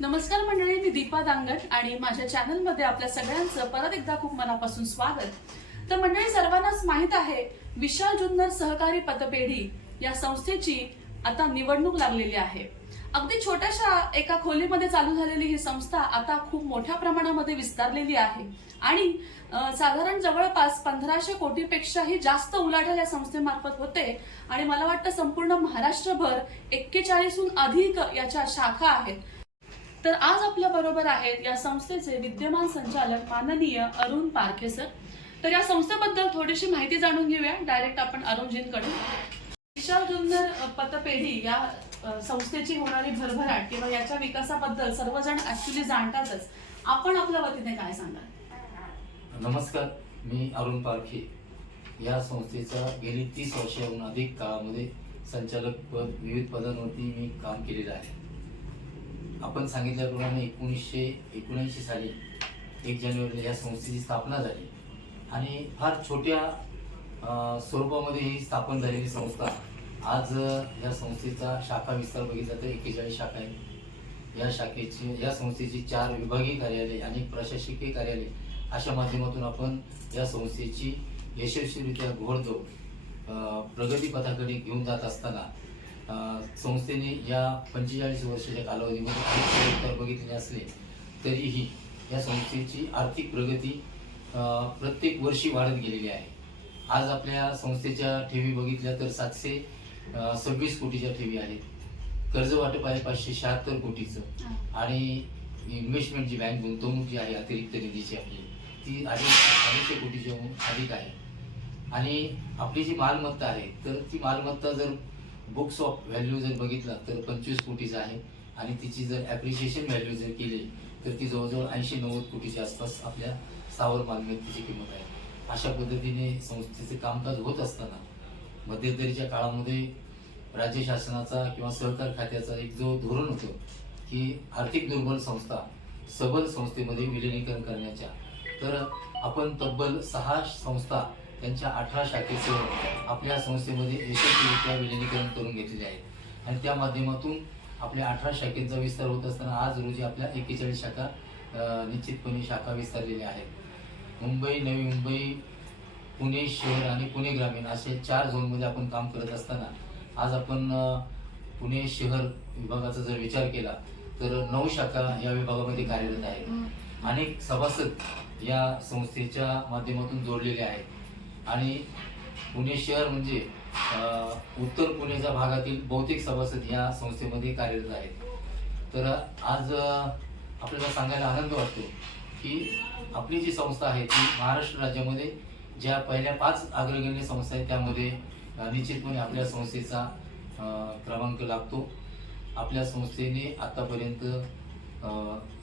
नमस्कार मंडळी, मी दीपा दांगट आणि माझ्या चॅनलमध्ये आपल्या सगळ्यांचं परत एकदा खूप मनापासून स्वागत. तर मंडळी, सर्वांनाच माहित आहे विशाल जुन्नर सहकारी पतपेढी या संस्थेची आता निवडणूक लागलेली आहे. अगदी छोट्याशा एका खोलीमध्ये चालू झालेली ही संस्था आता खूप मोठ्या प्रमाणामध्ये विस्तारलेली आहे आणि साधारण जवळपास 1500 कोटीपेक्षाही जास्त उलाढाल या संस्थेमार्फत होते आणि मला वाटतं संपूर्ण महाराष्ट्रभर 41हून अधिक याच्या शाखा आहेत. तर आज आपल्या बरोबर आहेत या संस्थेचे विद्यमान संचालक माननीय अरुण पारखे सर. तर या संस्थेबद्दल थोडीशी माहिती जाणून घेऊया डायरेक्ट आपण अरुणजींकडून. विशाल जुन्नर पतपेढी या संस्थेची होणारी भरभराट किंवा याच्या विकासाबद्दल सर्वजण ऍक्च्युली जाणतातच. आपण आपल्या वतीने काय सांगाल? नमस्कार, मी अरुण पारखे. या संस्थेचा गेली 30 वर्षाहून अधिक काळामध्ये संचालक पद विविध पदांवरती मी काम केलेलं आहे. आपण सांगितल्याप्रमाणे 1979 साली 1 जानेवारीला या संस्थेची स्थापना झाली आणि फार छोट्या स्वरूपामध्ये ही स्थापन झालेली संस्था आज या संस्थेचा शाखा विस्तार बघितला तर 41 शाखा आहेत. या संस्थेची 4 विभागीय कार्यालय आणि प्रशासकीय कार्यालय अशा माध्यमातून आपण या संस्थेची यशस्वीरित्या घोडदौड प्रगतीपथाकडे घेऊन जात असताना संस्थेने या 45 वर्षाच्या कालावधीमध्ये अनेक चढ-उतार बघितले असले तरीही या संस्थेची आर्थिक प्रगती प्रत्येक वर्षी वाढत गेलेली आहे. आज आपल्या संस्थेच्या ठेवी बघितल्या तर 726 कोटीच्या ठेवी आहेत. कर्ज वाटप आहे 576 कोटीचं आणि इन्व्हेस्टमेंट जी बँक गुंतवणूक जी आहे अतिरिक्त निधीची आपली ती 250 कोटीच्या अधिक आहे. आणि आपली जी मालमत्ता आहे तर ती मालमत्ता जर बुक्स ऑफ व्हॅल्यू जर बघितला तर 25 कोटीचा आहे आणि तिची जर ॲप्रिशिएशन व्हॅल्यू जर केली तर ती जवळजवळ 80-90 कोटीच्या आसपास आपल्या स्थावर मालमत्तेची किंमत आहे. अशा पद्धतीने संस्थेचे कामकाज होत असताना मध्यंतरीच्या काळामध्ये राज्य शासनाचा किंवा सहकार खात्याचा एक जो धोरण होतं की आर्थिक दुर्बल संस्था सबल संस्थेमध्ये विलिनीकरण करण्याच्या, तर आपण तब्बल 6 संस्था त्यांच्या 18 शाखेचं आपल्या संस्थेमध्ये यशस्वीरित्या विलिनीकरण करून घेतलेले आहे आणि त्या माध्यमातून आपल्या 18 शाखेचा विस्तार होत असताना आज रोजी आपल्या 41 शाखा निश्चितपणे शाखा विस्तारलेल्या आहेत. मुंबई, नवी मुंबई, पुणे शहर आणि पुणे ग्रामीण असे 4 झोनमध्ये आपण काम करत असताना आज आपण पुणे शहर विभागाचा जर विचार केला तर 9 शाखा या विभागामध्ये कार्यरत आहेत. अनेक सभासद या संस्थेच्या माध्यमातून जोडलेले आहेत आणि पुणे शहर म्हणजे उत्तर पुणेच्या भागातील बहुतेक सभासद या संस्थेमध्ये कार्यरत आहेत. तर आज आपल्याला सांगायला आनंद वाटतो की आपली जी संस्था आहे ती महाराष्ट्र राज्यामध्ये ज्या पहिल्या 5 अग्रगण्य संस्था आहेत त्यामध्ये निश्चितपणे आपल्या संस्थेचा क्रमांक लागतो. आपल्या संस्थेने आतापर्यंत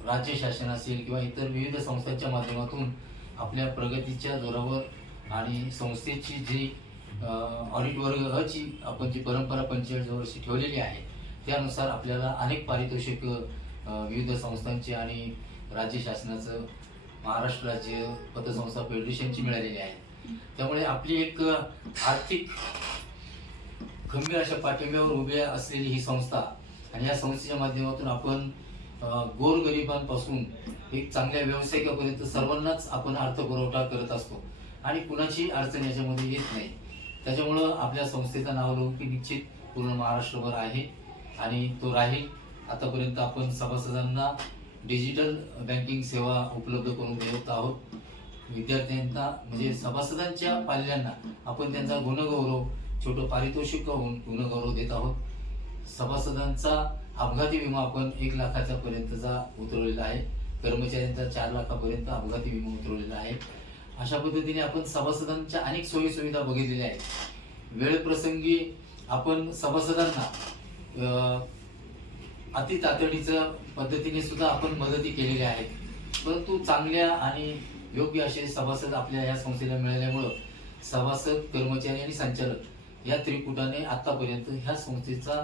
राज्य शासन असेल किंवा इतर विविध संस्थांच्या माध्यमातून आपल्या प्रगतीच्या जोरावर आणि संस्थेची जी ऑडिट वर्ग अची आपण जी परंपरा 45 वर्षी ठेवलेली आहे त्यानुसार आपल्याला अनेक पारितोषिक विविध संस्थांची आणि राज्य शासनाचं महाराष्ट्र राज्य पतसंस्था फेडरेशनची मिळालेली आहे. त्यामुळे आपली एक आर्थिक खंबीर अशा पाठिंब्यावर उभी असलेली ही संस्था आणि या संस्थेच्या माध्यमातून आपण गोरगरिबांपासून एक चांगल्या व्यावसायिकापर्यंत सर्वांनाच आपण अर्थपुरवठा करत असतो आणि कुणाची अडचण याच्यामध्ये येत नाही. त्याच्यामुळं आपल्या संस्थेचं नावलौकिक निश्चित पूर्ण महाराष्ट्रभर आहे आणि तो राहील. आतापर्यंत आपण सभासदांना डिजिटल बँकिंग सेवा उपलब्ध करून देत आहोत. विद्यार्थ्यांना म्हणजे सभासदांच्या पाल्यांना आपण त्यांचा गुणगौरव छोटं पारितोषिक होऊन गुणगौरव देत आहोत. सभासदांचा अपघाती विमा आपण 1 लाखाच्या पर्यंतचा उतरवलेला आहे. कर्मचाऱ्यांचा 4 लाखापर्यंत अपघाती विमा उतरवलेला आहे. अशा पद्धतीने आपण सभासदांच्या अनेक सोयी सुविधा बघितलेल्या आहेत. वेळप्रसंगी आपण सभासदांना अति तातडीच्या पद्धतीने सुद्धा आपण मदती केलेल्या आहेत. परंतु चांगल्या आणि योग्य असे सभासद आपल्या या संस्थेला मिळाल्यामुळं सभासद, कर्मचारी आणि संचालक या त्रिकुटाने आतापर्यंत ह्या संस्थेचा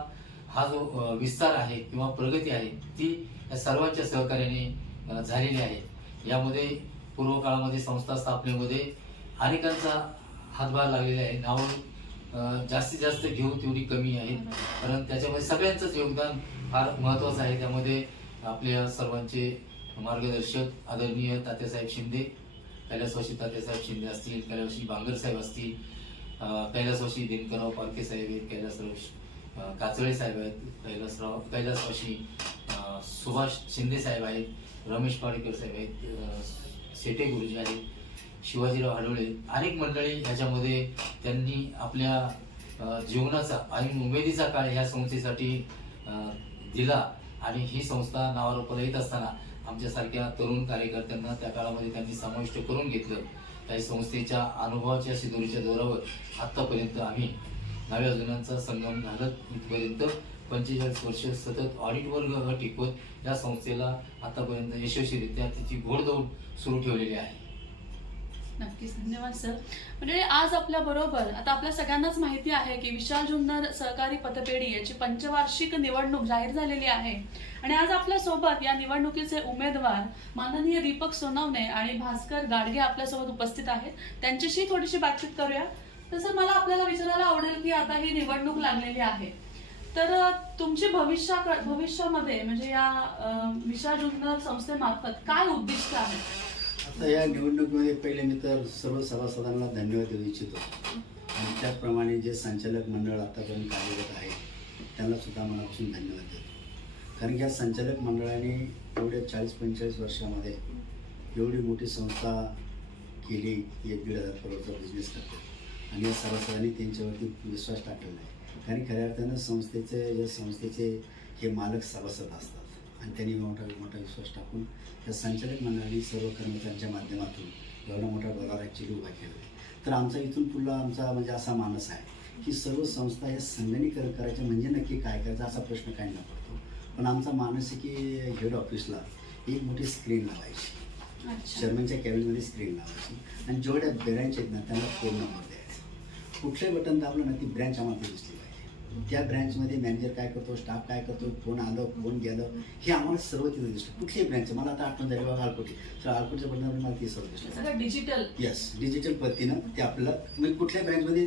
हा जो विस्तार आहे किंवा प्रगती आहे ती या सर्वांच्या सहकार्याने झालेली आहे. यामध्ये पूर्व काळामध्ये संस्था स्थापनेमध्ये अनेकांचा हातभार लागलेला आहे. नावं जास्तीत जास्त घेऊ तेवढी कमी आहेत, कारण त्याच्यामध्ये सगळ्यांचंच योगदान फार महत्त्वाचं आहे. त्यामध्ये आपल्या सर्वांचे मार्गदर्शक आदरणीय तात्यासाहेब शिंदे, कैलासवासी तात्यासाहेब शिंदे असतील, कैलासवासी बांगर साहेब असतील, कैलासवासी दिनकरराव पालखे साहेब आहेत, कैलासराव काचळे साहेब आहेत, कैलासवासी सुभाष शिंदे साहेब आहेत, रमेश पाडेकर साहेब आहेत, शेटे गुरुजी आहेत, शिवाजीराव हाडोळे, अनेक मंडळी ह्याच्यामध्ये त्यांनी आपल्या जीवनाचा आणि उमेदीचा काळ ह्या संस्थेसाठी दिला आणि ही संस्था नावारूपाला येत असताना आमच्यासारख्या तरुण कार्यकर्त्यांना त्या काळामध्ये त्यांनी समाविष्ट करून घेतलं. काही संस्थेच्या अनुभवाच्या शिदोरीच्या जोरावर आत्तापर्यंत आम्ही नव्या जुन्यांचा संगम घालत इथपर्यंत 45 वर्ष सतत ऑडिट वर्ग टिकवत या संस्थेला आतापर्यंत यशस्वीरित्या तिची घोडदौड सुरू ठेवलेली आहे. नक्कीच, धन्यवाद सर. म्हणजे आज आपल्या बरोबर आता आपल्या सगळ्यांनाच माहिती आहे की विशाल जुन्नर सहकारी पतपेढी याची पंचवार्षिक निवडणूक जाहीर झालेली आहे आणि आज आपल्या सोबत या निवडणुकीचे उमेदवार माननीय दीपक सोनवणे आणि भास्कर गाडगे आपल्यासोबत उपस्थित आहेत. त्यांच्याशी थोडीशी बातचीत करूया. तर सर, मला आपल्याला विचारायला आवडेल की आता ही निवडणूक लागलेली आहे, तर तुमची भविष्यामध्ये म्हणजे या विशाल जुन्नर संस्थेमार्फत काय उद्दिष्ट आहे? आता या निवडणुकीमध्ये पहिले मी तर सर्व सभासदांना धन्यवाद देऊ इच्छितो आणि त्याचप्रमाणे जे संचालक मंडळ आतापर्यंत कार्यरत आहे त्यांना सुद्धा मनापासून धन्यवाद देतो. कारण की या संचालक मंडळाने एवढ्या 40-45 वर्षामध्ये एवढी मोठी संस्था केली, 1,500 करोडचा बिझनेस करते आणि या सभासदांनी त्यांच्यावरती विश्वास टाकलेला आहे. कारण खऱ्या अर्थानं संस्थेचे हे मालक सभासद असतात आणि त्यांनी मोठा विश्वास टाकून त्या संचालक मंडळाने सर्व कर्मचाऱ्यांच्या माध्यमातून एवढा मोठा डॉलर ॲक्च्युली उभा केला आहे. तर आमचा इथून पुढला आमचा म्हणजे असा मानस आहे की सर्व संस्था या संगणकीकरण करायचं म्हणजे नक्की काय करायचं असा प्रश्न काही न पडतो. पण आमचा मानस आहे की हेड ऑफिसला एक मोठी स्क्रीन लावायची, चेअरमनच्या कॅबिनमध्ये स्क्रीन लावायची आणि जेवढ्या ब्रँच आहेत ना त्यांना फोन नंबर द्यायचा. कुठलंही बटन दाबलं ना ती ब्रँच आम्हाला दिसली पाहिजे. त्या ब्रँचमध्ये मॅनेजर काय करतो, स्टाफ काय करतो, कोण आलं कोण गेलं हे आम्हाला सर्व तिथं दिसतं. कुठलीही ब्रँच मला आता आठवण झाली बाबा आळकोटी, तर आळकोटीच्या बटनावर मला ते सर्व दिसलं. डिजिटल डिजिटल पद्धतीनं ते आपल्याला म्हणजे कुठल्या ब्रँचमध्ये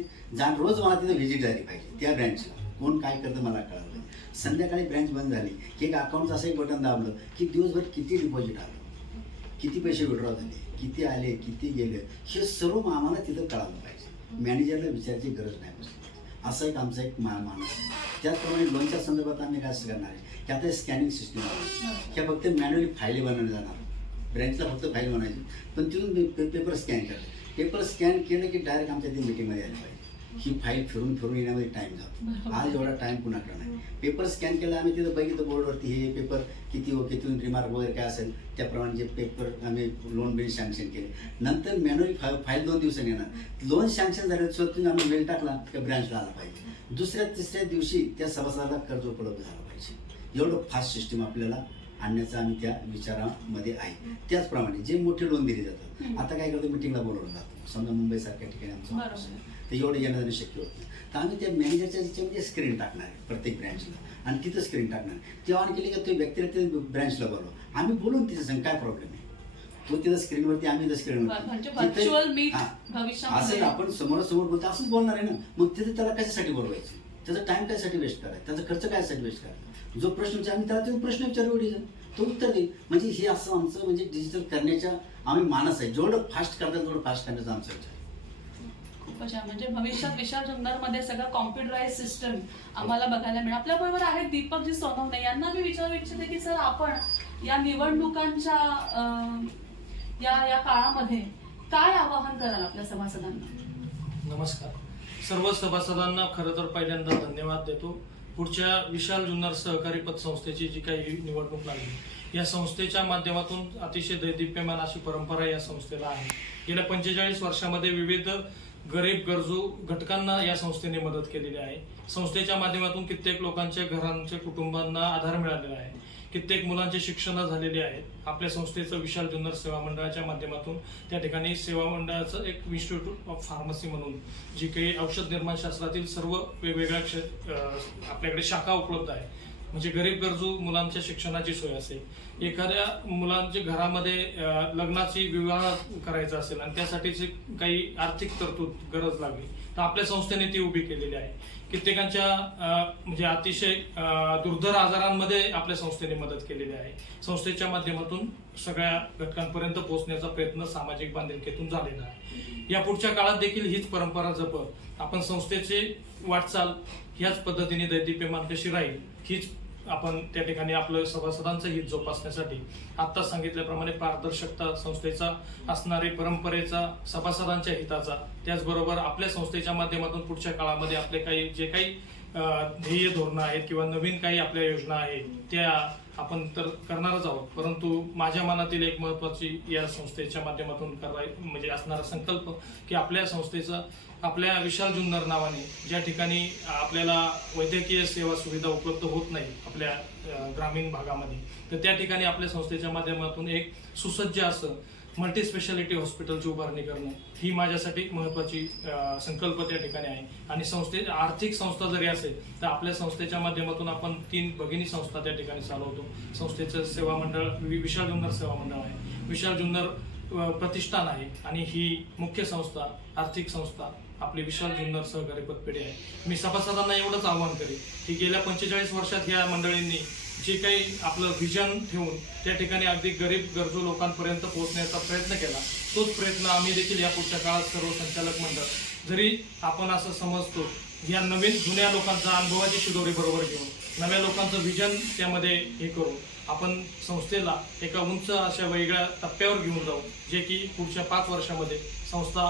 रोज मला तिथं व्हिजिट झाली पाहिजे. त्या ब्रँचला कोण काय करतं मला कळालं पाहिजे. संध्याकाळी ब्रँच बंद झाली की एक अकाउंटचं असं एक बटन दाबलं की दिवसभर किती डिपॉझिट आलं, किती पैसे विड्रॉ झाले, किती आले, किती गेले, हे सर्व आम्हाला तिथं कळालं पाहिजे. मॅनेजरला विचारायची गरज नाही बसली. असं एक आमचा एक मानस आहे. त्याचप्रमाणे लोनच्या संदर्भात आम्ही काय करणार आहे की आता स्कॅनिंग सिस्टीम आहे, ह्या फक्त मॅन्युअली फाईली बनवल्या जाणार. ब्रँचला फक्त फाईल बनवायची, पण तिथून पेपर स्कॅन करतो. पेपर स्कॅन केलं की डायरेक्ट आमच्या इथे मीटिंगमध्ये आली पाहिजे. ही फाईल फिरून येण्यामध्ये टाईम जातो. आज एवढा टाईम कुणाकडे नाही. पेपर स्कॅन केला आम्ही तिथं बघितलं बोर्डवरती हे पेपर किती रिमार्क वगैरे काय असेल त्याप्रमाणे जे पेपर आम्ही लोन बिल सँक्शन केले. नंतर मॅन्युअली फाईल 2 दिवसांनी येणार. लोन सँक्शन झालं स्वतःहून आम्ही मेल टाकला त्या ब्रँचला आला पाहिजे. दुसऱ्या तिसऱ्या दिवशी त्या सभासदाला कर्ज उपलब्ध झालं पाहिजे. एवढं फास्ट सिस्टीम आपल्याला आणण्याचा आम्ही त्या विचारामध्ये आहे. त्याचप्रमाणे जे मोठे लोन दिले जातात, आता काय करतो मिटिंगला बोलवलं जातं. समजा मुंबईसारख्या ठिकाणी आमचं ऑफिस आहे, तर एवढं येणं जाणं शक्य होत नाही. तर आम्ही त्या मॅनेजरच्या याच्यामध्ये स्क्रीन टाकणार आहे प्रत्येक ब्रँचला आणि तिथं स्क्रीन टाकणार. तेव्हा ऑन केली की तो व्यक्तीला ते ब्रँचला बोलवा, आम्ही बोलून तिथं सांग काय प्रॉब्लेम आहे. तो तिथं स्क्रीनवरती आम्ही तिथं स्क्रीनवरती असं आपण समोरासमोर बोलतो असंच बोलणार आहे ना. मग तिथे त्याला कशासाठी बोलवायचं, त्याचा टाइम कायसाठी वेस्ट करायचा, त्याचा खर्च कायसाठी वेस्ट करायचा. जो प्रश्न विचार आम्ही त्याला तो प्रश्न विचारू तो उत्तर देईल. म्हणजे हे असं आमचं म्हणजे डिजिटल करण्याच्या आम्ही मानस आहे. जेवढं फास्ट करतात तेवढं फास्ट करण्याचा आमचा विचार. खूपच छान. म्हणजे भविष्यात विशाल जुन्नर मध्ये सगळं कॉम्प्युटराइज सिस्टम आम्हाला बघायला मिळेल. आपल्या बरोबर आहेत दीपकजी सोनवणे. यांना मी विचारू इच्छिते की सर, आपण या निवडणुकांच्या या काळामध्ये काय आवाहन कराल आपल्या सभासदांना? नमस्कार. सर्व सभासदांना खरं तर पहिल्यांदा धन्यवाद देतो. पुढच्या विशाल जुन्नर सहकारी पतसंस्थेची जी काही निवडणूक लागली, या संस्थेच्या माध्यमातून अतिशय दैदिप्यमान अशी परंपरा या संस्थेला आहे. गेल्या 45 वर्षामध्ये विविध गरीब गरजू घटकांना या संस्थेने मदत केलेली आहे. संस्थेच्या माध्यमातून कित्येक लोकांच्या घरांच्या कुटुंबांना आधार मिळालेला आहे. कित्येक मुलांचे शिक्षण झालेले आहेत. आपल्या संस्थेचं विशाल जुन्नर सेवा मंडळाच्या माध्यमातून त्या ठिकाणी सेवा मंडळाचं एक इन्स्टिट्यूट ऑफ फार्मसी म्हणून जी काही औषध निर्माण शास्त्रातील सर्व वेगवेगळ्या आपल्याकडे शाखा उपलब्ध आहे. म्हणजे गरीब गरजू मुलांच्या शिक्षणाची सोय असेल, एखाद्या मुलांच्या घरामध्ये लग्नाची विवाह करायचा असेल आणि त्यासाठीची काही आर्थिक तरतूद गरज लागली तर आपल्या संस्थेने ती उभी केलेली आहे. कित्येकांच्या म्हणजे अतिशय दुर्धर आजारांमध्ये आपल्या संस्थेने मदत केलेली आहे. संस्थेच्या माध्यमातून सगळ्या घटकांपर्यंत पोहोचण्याचा प्रयत्न सामाजिक बांधिलकीतून झालेला आहे. या पुढच्या काळात देखील हीच परंपरा जपत आपण संस्थेची वाटचाल ह्याच पद्धतीने दैदिप्यमान कशी राहील हीच आपण त्या ठिकाणी आपलं सभासदांचं हित जोपासण्यासाठी आत्ताच सांगितल्याप्रमाणे पारदर्शकता संस्थेचा असणारे परंपरेचा सभासदांच्या हिताचा त्याचबरोबर आपल्या संस्थेच्या माध्यमातून पुढच्या काळामध्ये आपले काही जे काही ध्येय धोरणं आहेत किंवा नवीन काही आपल्या योजना आहेत त्या आपण तर करणारच आहोत, परंतु माझ्या मनातील एक महत्वाची या संस्थेच्या माध्यमातून म्हणजे असणारा संकल्प की आपल्या संस्थेचा आपल्या विशाल जुन्नर नावाने ज्या ठिकाणी आपल्याला वैद्यकीय सेवा सुविधा उपलब्ध होत नाही आपल्या ग्रामीण भागामध्ये, तर त्या ठिकाणी आपल्या संस्थेच्या माध्यमातून एक सुसज्ज असं मल्टी स्पेशालिटी हॉस्पिटलची उभारणी करणं ही माझ्यासाठी महत्वाची संकल्प त्या ठिकाणी आहे. आणि संस्थे आर्थिक संस्था जरी असेल तर आपल्या संस्थेच्या माध्यमातून आपण 3 भगिनी संस्था त्या ठिकाणी चालवतो. संस्थेचं सेवा मंडळ विशाल जुन्नर सेवा मंडळ आहे, विशाल जुन्नर प्रतिष्ठान आहे आणि ही मुख्य संस्था आर्थिक संस्था आपली विशाल जुन्नर सहकारी पतपेढी आहे. मी सभासदांना एवढंच आवाहन करेन की गेल्या 45 वर्षात ह्या मंडळींनी जे काही आपलं व्हिजन ठेवून त्या ठिकाणी अगदी गरीब गरजू लोकांपर्यंत पोहोचण्याचा प्रयत्न केला, तोच प्रयत्न आम्ही देखील या पुढच्या काळात सर्व संचालक मंडळ जरी आपण असं समजतो या नवीन जुन्या लोकांचा अनुभवाची शिदोरी बरोबर घेऊन नव्या लोकांचं व्हिजन त्यामध्ये हे करून आपण संस्थेला एका उंच अशा वेगळ्या टप्प्यावर घेऊन जाऊ जे की पुढच्या 5 वर्षामध्ये संस्था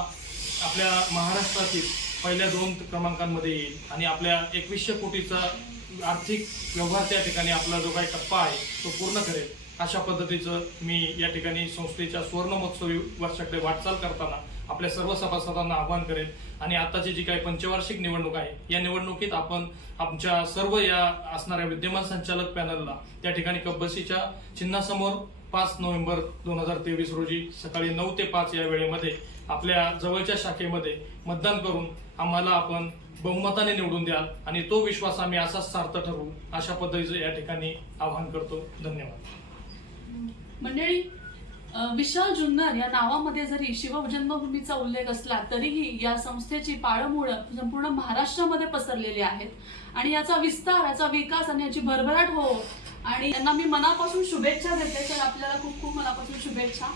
आपल्या महाराष्ट्रातील पहिल्या 2 क्रमांकांमध्ये येईल आणि आपल्या 2100 कोटीचा आर्थिक व्यवहार त्या ठिकाणी आपला जो काही टप्पा आहे तो पूर्ण करेल. अशा पद्धतीचं मी या ठिकाणी संस्थेच्या सुवर्ण महोत्सवी वर्षाकडे वाटचाल करताना आपल्या सर्व सभासदांना आवाहन करेल. आणि आताची जी काही पंचवार्षिक निवडणूक आहे या निवडणुकीत आपण आमच्या सर्व या असणाऱ्या विद्यमान संचालक पॅनलला त्या ठिकाणी कब्बशीच्या चिन्हासमोर 5 नोव्हेंबर 2023 रोजी सकाळी 9 ते 5 या वेळेमध्ये आपल्या जवळच्या शाखेमध्ये मतदान करून आम्हाला आपण बहुमताने निवडून द्याल आणि तो विश्वास आम्ही असाच सार्थ ठरवू अशा पद्धतीचं या ठिकाणी आवाहन करतो. धन्यवाद. मंडळी, विशाल जुन्नर या नावामध्ये जरी शिवजन्मभूमीचा उल्लेख असला तरीही या संस्थेची पाळंमुळं संपूर्ण महाराष्ट्रामध्ये पसरलेली आहेत आणि याचा विस्तार याचा विकास आणि याची भरभराट हो आणि यांना मी मनापासून शुभेच्छा देते. तर आपल्याला खूप खूप मनापासून शुभेच्छा.